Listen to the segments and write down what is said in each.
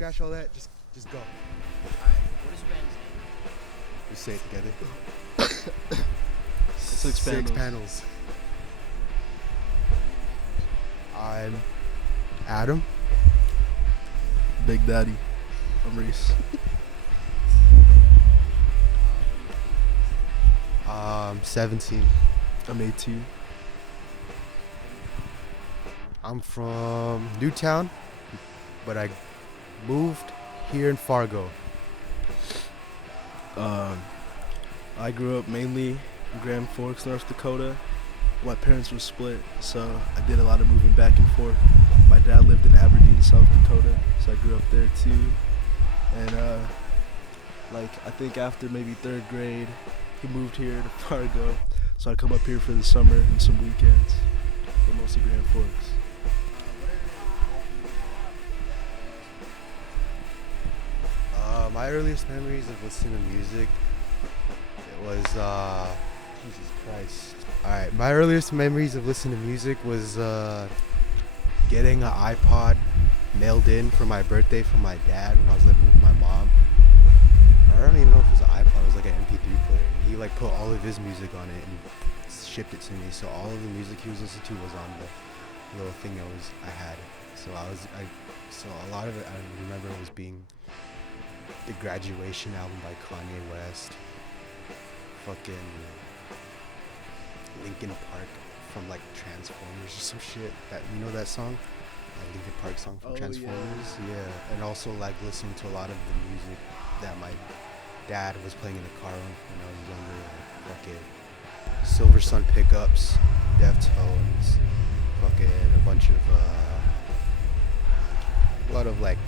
scratch all that. Just go. Alright, what is your band's name? We say it together. Six panels. I'm Adam. Big Daddy. I'm Reece. I'm 17. I'm 18. I'm from Newtown, but I moved here in Fargo. I grew up mainly in Grand Forks, North Dakota. My parents were split, so I did a lot of moving back and forth. My dad lived in Aberdeen, South Dakota, so I grew up there too. And I think after maybe third grade, he moved here to Fargo, so I come up here for the summer and some weekends, but mostly Grand Forks. My earliest memories of listening to music, it was, Jesus Christ. Alright, my earliest memories of listening to music was getting an iPod mailed in for my birthday from my dad when I was living with my mom. I don't even know if it was an iPod, it was like an MP3 player. He like put all of his music on it and shipped it to me. So all of the music he was listening to was on the little thing I had. So so a lot of it I remember was being the Graduation album by Kanye West, fucking Linkin Park from like Transformers or some shit. That, you know that song? That Linkin Park song from Transformers? Yeah. And also like listening to a lot of the music that my dad was playing in the car when I was younger, like fucking Silver Sun Pickups, Deftones, fucking a bunch of a lot of like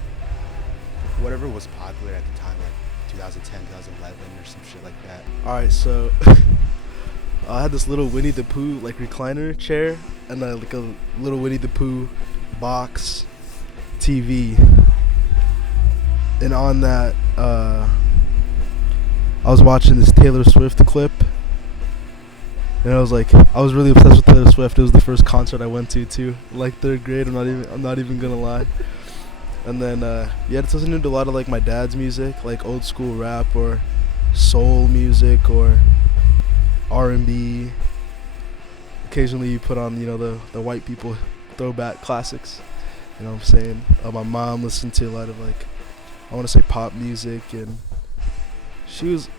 whatever was popular at the time, like 2010, 2011 or some shit like that. Alright, so I had this little Winnie the Pooh like recliner chair and like a little Winnie the Pooh box TV, and on that I was watching this Taylor Swift clip, and I was really obsessed with Taylor Swift. It was the first concert I went to too, like third grade. I'm not even gonna lie. And then just listening to a lot of like my dad's music, like old school rap or soul music or R&B. Occasionally you put on, the white people throwback classics. You know what I'm saying? My mom listened to a lot of like, I want to say pop music, and she wasn't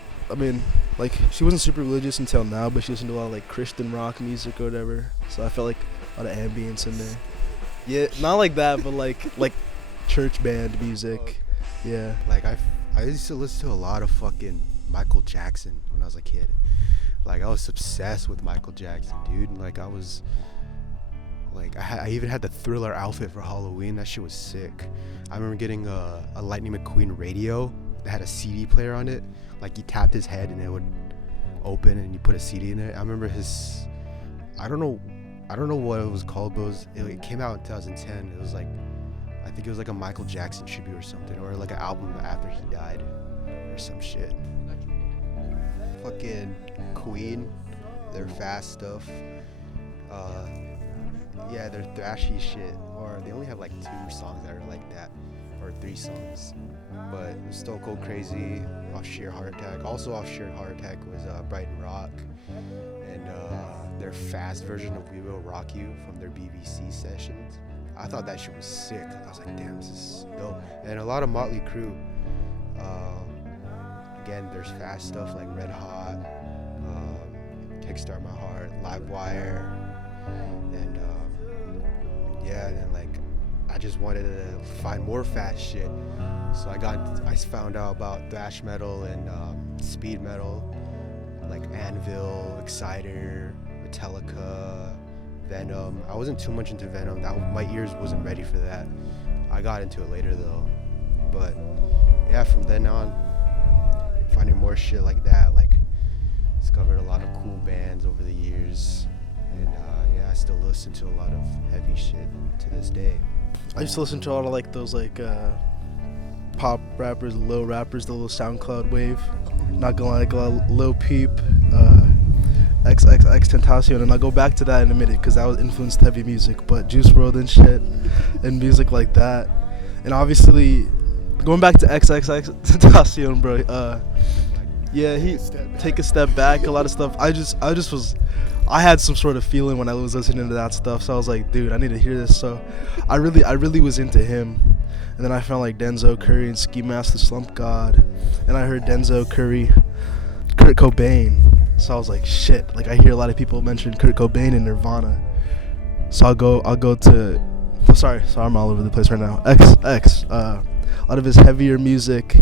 super religious until now, but she listened to a lot of like Christian rock music or whatever. So I felt like a lot of ambience in there. Yeah, not like that, but like church band music. Yeah. Like I used to listen to a lot of fucking Michael Jackson when I was a kid. Like I was obsessed with Michael Jackson, dude. And like I was like I even had the Thriller outfit for Halloween. That shit was sick. I remember getting a Lightning McQueen radio that had a CD player on it. Like you tapped his head and it would open and you put a CD in it. I remember I don't know what it was called, but it came out in 2010. It was like, I think it was like a Michael Jackson tribute or something, or like an album after he died or some shit. Fucking Queen, their fast stuff. Yeah, their thrashy shit. Or they only have like 2 songs that are like that, or 3 songs. But Stone Cold Crazy, off Sheer Heart Attack. Also off Sheer Heart Attack was Brighton Rock, and their fast version of We Will Rock You from their BBC sessions. I thought that shit was sick. I was like, damn, this is dope. And a lot of Motley Crue. Again, there's fast stuff like Red Hot, Kickstart My Heart, Live Wire, and then like I just wanted to find more fast shit. So I found out about thrash metal and speed metal, like Anvil, Exciter, Metallica, Venom. I wasn't too much into Venom. My ears wasn't ready for that. I got into it later though. But yeah, from then on, finding more shit like that. Like discovered a lot of cool bands over the years, and I still listen to a lot of heavy shit to this day. I used to listen to a lot of like those like pop rappers, Lil rappers, the little SoundCloud wave. Not gonna lie, like Lil Peep, XXX Tentacion, and I'll go back to that in a minute because that was influenced heavy music, but Juice WRLD and shit, and music like that. And obviously going back to XXX Tentacion, bro. Yeah, he take a step back. A lot of stuff. I had some sort of feeling when I was listening to that stuff. So I was like, dude, I need to hear this. So I really was into him. And then I found like Denzel Curry and Ski Mask the Slump God. And I heard Denzel Curry, Kurt Cobain. So I was like, shit. Like I hear a lot of people mention Kurt Cobain and Nirvana. So I'll go to. Oh, sorry, I'm all over the place right now. XX. A lot of his heavier music.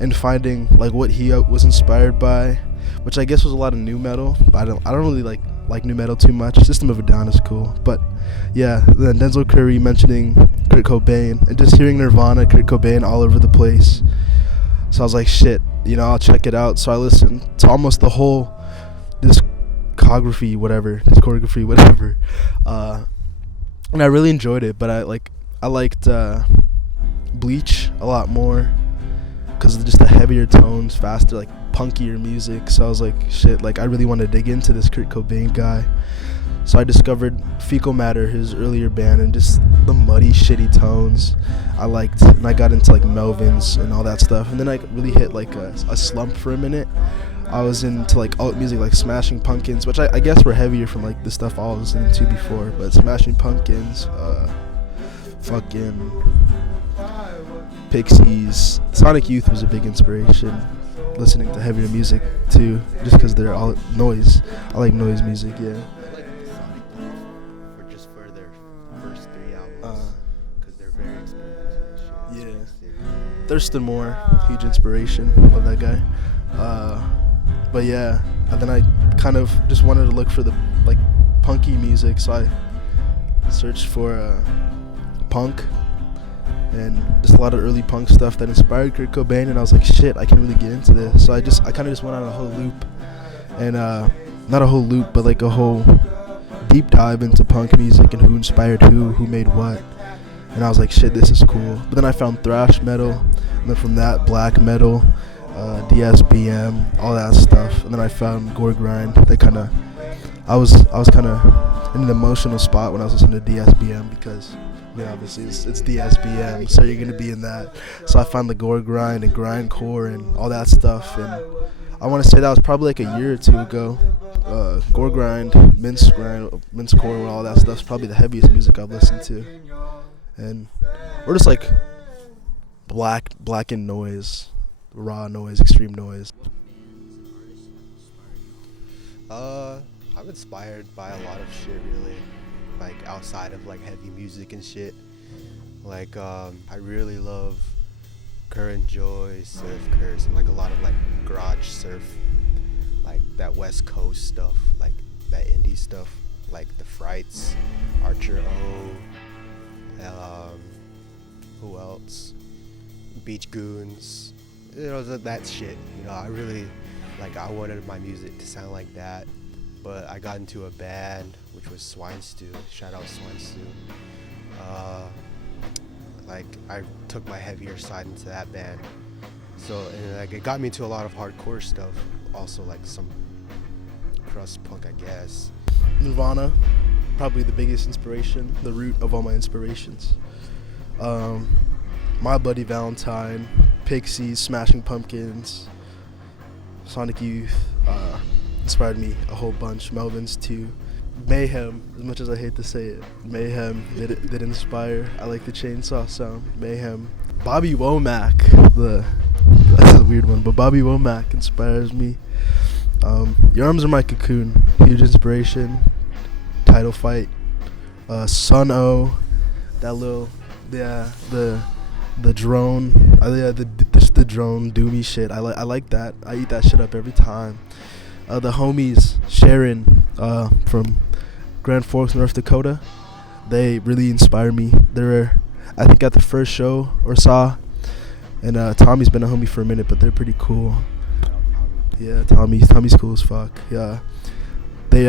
And finding like what he was inspired by, which I guess was a lot of new metal, but I don't really like new metal too much. System of a Down is cool, but yeah. Then Denzel Curry mentioning Kurt Cobain and just hearing Nirvana, Kurt Cobain all over the place. So I was like, shit, I'll check it out. So I listened to almost the whole discography, whatever, and I really enjoyed it. But I liked Bleach a lot more. Because of just the heavier tones, faster, like punkier music. So I was like, shit, like I really want to dig into this Kurt Cobain guy. So I discovered Fecal Matter, his earlier band, and just the muddy, shitty tones I liked. And I got into like Melvins and all that stuff. And then I really hit like a slump for a minute. I was into like alt music like Smashing Pumpkins, which I guess were heavier from like the stuff I was into before. But Smashing Pumpkins, fucking Pixies. Sonic Youth was a big inspiration. Listening to heavier music too, just because they're all noise. I like noise music, yeah. I like Sonic Youth for their first 3 albums, because they're very experimental and shit. Yeah. Thurston Moore, huge inspiration. Love that guy. But yeah, and then I kind of just wanted to look for the like punky music, so I searched for punk. And just a lot of early punk stuff that inspired Kurt Cobain, and I was like, shit, I can really get into this. So I kind of just went on a whole loop, and not a whole loop, but like a whole deep dive into punk music and who inspired who made what. And I was like, shit, this is cool. But then I found thrash metal, and then from that, black metal, DSBM, all that stuff. And then I found gore grind. I was kind of in an emotional spot when I was listening to DSBM because. Yeah, obviously it's DSBM, so you're gonna be in that. So I found the gore grind and grindcore and all that stuff, and I want to say that was probably like a year or two ago. Gore grind, mincecore, and all that stuff's probably the heaviest music I've listened to, and or just like blackened noise, raw noise, extreme noise. I'm inspired by a lot of shit, really. Like outside of like heavy music and shit, like I really love Current Joy, Surf Curse, and like a lot of like garage surf, like that West Coast stuff, like that indie stuff, like the Frights, Archer O, who else? Beach Goons, that shit. I really I wanted my music to sound like that. But I got into a band, which was Swine Stew. Shout out Swine Stew. I took my heavier side into that band. So, and it got me into a lot of hardcore stuff. Also, like some crust punk, I guess. Nirvana, probably the biggest inspiration, the root of all my inspirations. My Bloody Valentine, Pixies, Smashing Pumpkins, Sonic Youth, inspired me a whole bunch. Melvins too. Mayhem, as much as I hate to say it, Mayhem did inspire. I like the chainsaw sound. Mayhem. Bobby Womack, that's a weird one, but Bobby Womack inspires me. Your Arms Are My Cocoon, huge inspiration. Title Fight. Sun O, that little, the drone, the drone doomy shit. I like that. I eat that shit up every time. The homies Sharon from Grand Forks, North Dakota, they really inspire me. They were, I think, at the first show or saw, and Tommy's been a homie for a minute, but they're pretty cool. Yeah, Tommy's cool as fuck. Yeah, they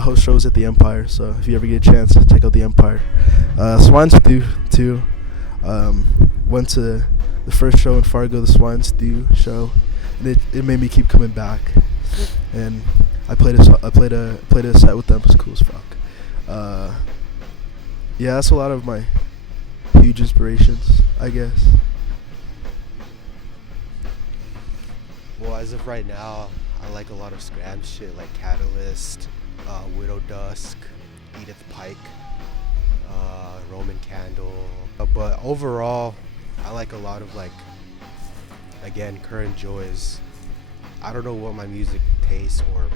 host shows at the Empire, so if you ever get a chance, check out the Empire. Swine Stew too. Went to the first show in Fargo, the Swine Stew show, and it made me keep coming back. And I played a set with them. It was cool as fuck. Yeah, that's a lot of my huge inspirations, I guess. Well, as of right now, I like a lot of skramz shit like Catalyst, Widow Dusk, Edith Pike, Roman Candle. But overall, I like a lot of like, again, Current Joys. I don't know what my music taste or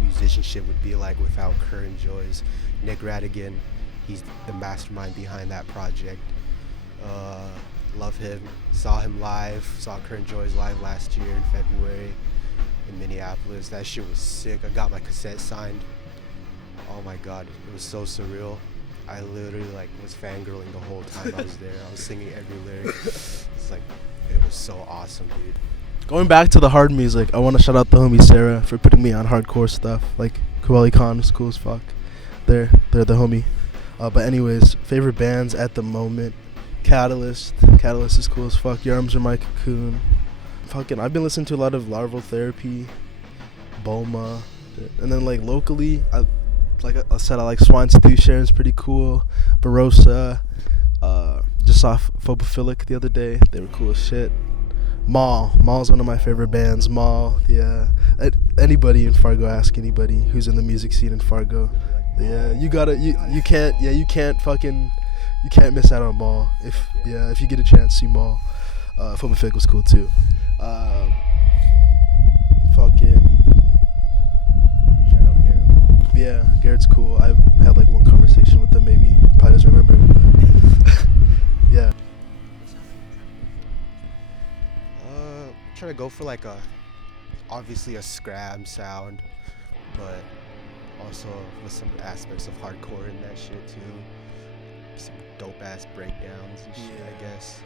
musicianship would be like without Current Joys. Nick Radigan, he's the mastermind behind that project. Love him. Saw him live. Saw Current Joys live last year in February in Minneapolis. That shit was sick. I got my cassette signed. Oh my god, it was so surreal. I literally like was fangirling the whole time I was there. I was singing every lyric. It's like, it was so awesome, dude. Going back to the hard music, I want to shout out the homie Sarah for putting me on hardcore stuff. Like, Kuali Khan is cool as fuck. They're the homie. But anyways, favorite bands at the moment. Catalyst is cool as fuck. Your Arms Are My Cocoon. Fucking, I've been listening to a lot of Larval Therapy, Boma, and then like locally, I said I like Swine Stew. Sharon's pretty cool. Barossa, just saw Phobophilic the other day. They were cool as shit. Mall's one of my favorite bands. Mall, yeah. Anybody in Fargo, ask anybody who's in the music scene in Fargo. Yeah, you can't miss out on Mall. If you get a chance, see Mall. Phobophilic was cool too. Shout out Garrett Ball. Yeah, Garrett's cool. I've had like one conversation with him, maybe. Probably doesn't remember. Yeah. Trying to go for like obviously a skramz sound, but also with some aspects of hardcore in that shit too. Some dope ass breakdowns and shit, I guess.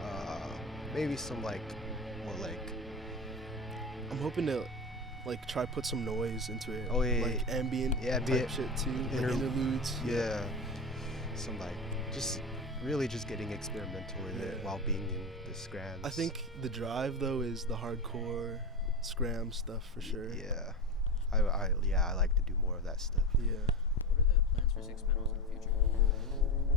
Like, maybe some like, I'm hoping to like try put some noise into it. Oh yeah, like ambient type shit too. Like interludes. Yeah. Some like just getting experimental with it while being in the skramz. I think the drive though is the hardcore skramz stuff for sure. Yeah. I like to do more of that stuff. What Yeah. are the plans for Six Panels in the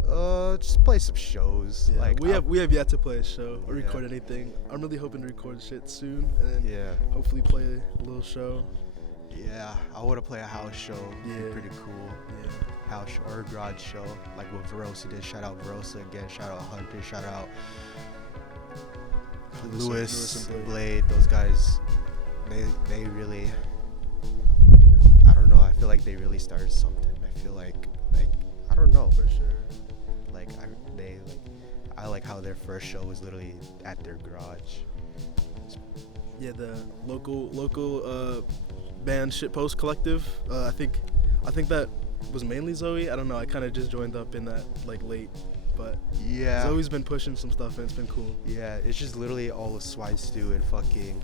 future? Just play some shows. Yeah, like we have yet to play a show or Yeah. record anything. I'm really hoping to record shit soon and then hopefully play a little show. Yeah, I want to play a house show. Yeah. Pretty cool. Yeah. House show or garage show, like what Verosa did. Shout out Verosa again. Shout out Hunter. Shout out Lewis and Blade. Those guys, they really, I don't know. I feel like they really started something. I feel like I don't know. For sure. I like how their first show was literally at their garage. Yeah, the local band Shitpost Collective. I think that was mainly Zoe. I don't know. I kind of just joined up in that like late, but Yeah. Zoe's been pushing some stuff and it's been cool. Yeah, it's just literally all of Swine Stew and fucking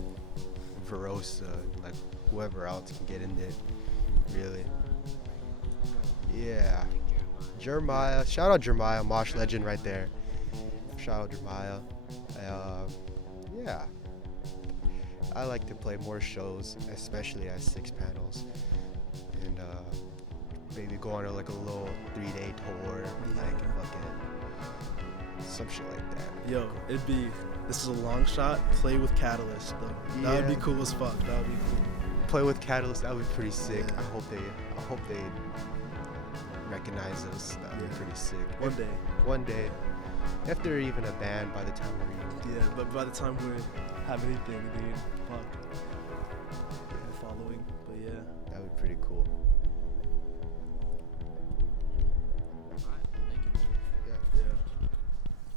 Verosa, like whoever else can get in there, really. Yeah. Jeremiah, shout out Jeremiah, Mosh legend right there. Shout out Jeremiah. Yeah. I like to play more shows, especially at Six Panels, and maybe go on like a little 3-day tour, like fucking some shit like that. Yo, this is a long shot. Play with Catalyst though. That would be cool as fuck. That would be cool. Play with Catalyst, that would be pretty sick. Yeah. I hope they recognize us. That would be pretty sick. One day. If they're even a band by the time we're Yeah, but by the time we have anything, dude, fuck. The following, but yeah. that would be pretty cool.